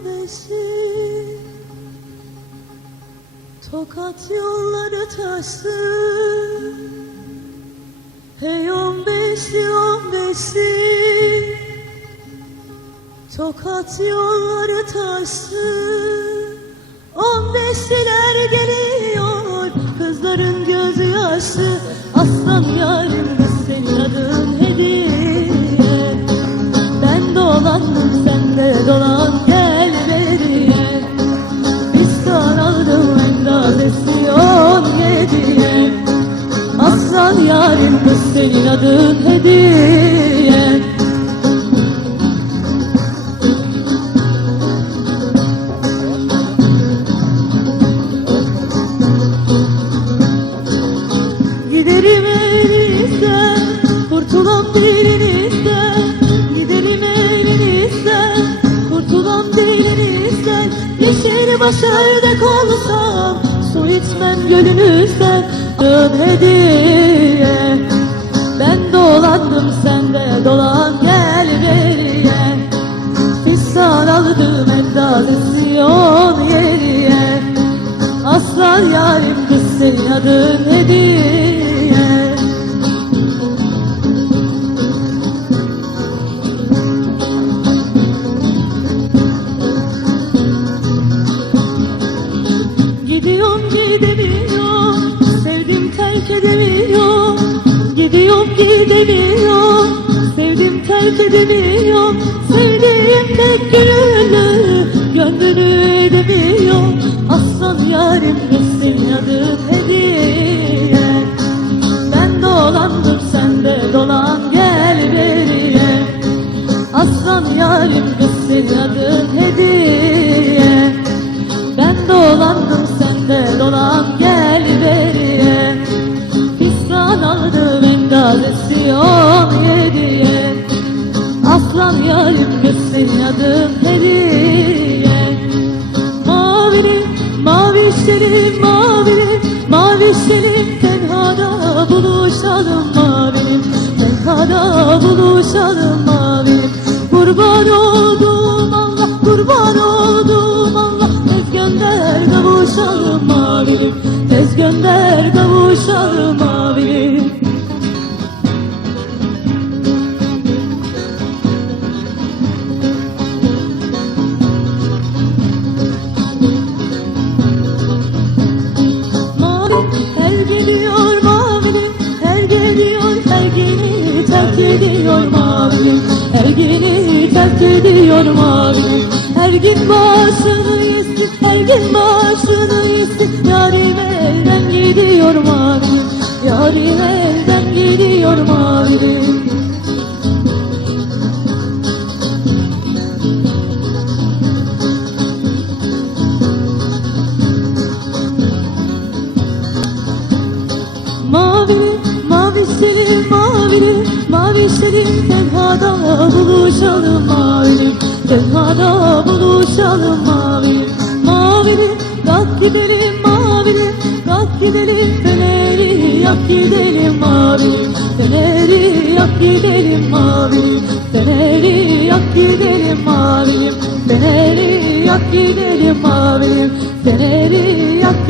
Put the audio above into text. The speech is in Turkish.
gitmesin Tokat yolları taşsın. Hey on beşi on beşi Tokat yolları taşsın. On beşiler kız senin adın hediye. Giderim elinizden, kurtulam dilinizden. Giderim elinizden, kurtulam dilinizden. Yeşil başarda olsam, su içmem gölünüzden Dön hediye, aldım endazesyon yeriye Aslan yarim kız senin adın hediye. Gidiyorum gidemiyorum Sevdim terk edemiyorum. Gidiyorum gidemiyorum Sevdim terk edemiyorum. Sevdiğim tek gönüllü on yediye Aslan yarim kız senin adın hediye Mavili, mavişlerim, mavilim, mavişlerim Tenhada buluşalım mavilim, tenhada buluşalım mavilim Kurban oldum Allah, kurban oldum Allah. Tez gönder kavuşalım mavilim, tez gönder kavuşalım mavilim ediyor mavili Her gün başını yesin Her gün başını yesin. Yarim elden gidiyor mavili Yarim elden gidiyor mavili mavili, mavişlerim Tenhada buluşalım mavilim Tenhada buluşalım mavilim Mavili, kalk gidelim mavili Kalk gidelim. Feneri yak gidelim mavilim Feneri yak gidelim mavilim Feneri yak gidelim mavilim Feneri yak gidelim mavilim Feneri yak